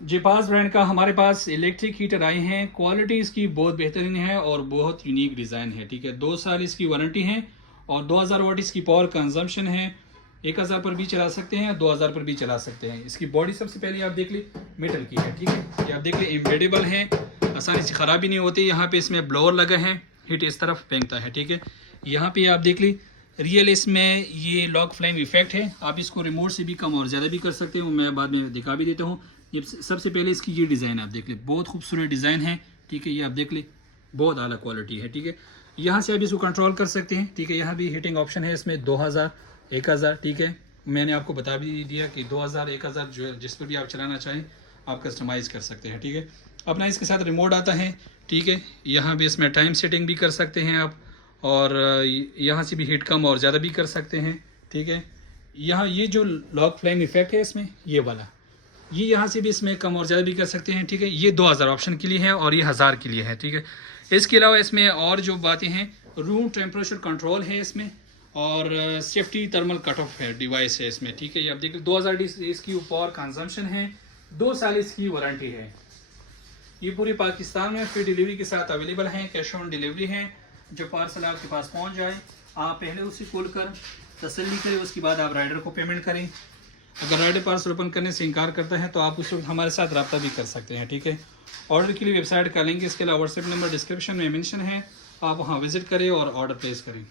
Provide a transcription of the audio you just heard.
जेपास brand का हमारे पास electric heater आए हैं। क्वालिटी इसकी बहुत बेहतरीन है और बहुत यूनिक डिज़ाइन है। ठीक है, 2 साल इसकी वारंटी है और 2000 वाट इसकी पावर कंजम्पशन है। 1000 पर भी चला सकते हैं, 2000 पर भी चला सकते हैं। इसकी बॉडी सबसे पहले आप देख ली मेटल की है। ठीक है, ये आप देख ली एम्बेडेबल है, आसानी से ख़राब भी नहीं होती। यहाँ पे इसमें ब्लोअर लगा है, हीट इस तरफ फेंकता है। ठीक है, यहाँ पे आप देख ली रियल इसमें ये लॉक फ्लेम इफेक्ट है। आप इसको रिमोट से भी कम और ज़्यादा भी कर सकते हो, मैं बाद में दिखा भी देता हूँ। ये सबसे पहले इसकी ये डिज़ाइन आप देख ले, बहुत खूबसूरत डिज़ाइन है। ठीक है, ये आप देख ले बहुत आला क्वालिटी है। ठीक है, यहाँ से आप इसको कंट्रोल कर सकते हैं। ठीक है, यहाँ भी हीटिंग ऑप्शन है इसमें 2000 1000। ठीक है, मैंने आपको बता भी दिया कि 2000 1000 जो जिस पर भी आप चलाना चाहें आप कस्टमाइज़ कर सकते हैं। ठीक है, अपना इसके साथ रिमोट आता है। ठीक है, यहाँ भी इसमें टाइम सेटिंग भी कर सकते हैं आप, और यहाँ से भी हीट कम और ज़्यादा भी कर सकते हैं। ठीक है, यहाँ ये जो लॉक फ्लेम इफेक्ट है इसमें ये वाला, ये यहाँ से भी इसमें कम और ज़्यादा भी कर सकते हैं। ठीक है, ये 2000 ऑप्शन के लिए है और ये 1000 के लिए है। ठीक है, इसके अलावा इसमें और जो बातें हैं, रूम टेम्परेचर कंट्रोल है इसमें, और सेफ्टी थर्मल कट ऑफ है डिवाइस है इसमें। ठीक है, ये आप देखिए 2000 इसकी पावर कंजम्पशन है, 2 साल इसकी वारंटी है। ये पूरे पाकिस्तान में फ्री डिलीवरी के साथ अवेलेबल है, कैश ऑन डिलीवरी है। जो पार्सल आपके पास पहुंच जाए आप पहले उसे खोल कर तसल्ली करें, उसके बाद आप राइडर को पेमेंट करें। अगर राइडर पार्सल ओपन करने से इनकार करता है तो आप उस वक्त हमारे साथ रब्ता भी कर सकते हैं। ठीक है, ऑर्डर के लिए वेबसाइट का लिंक, इसके अलावा व्हाट्सएप नंबर डिस्क्रिप्शन में मेंशन है, आप वहां विजिट करें और ऑर्डर प्लेस करें।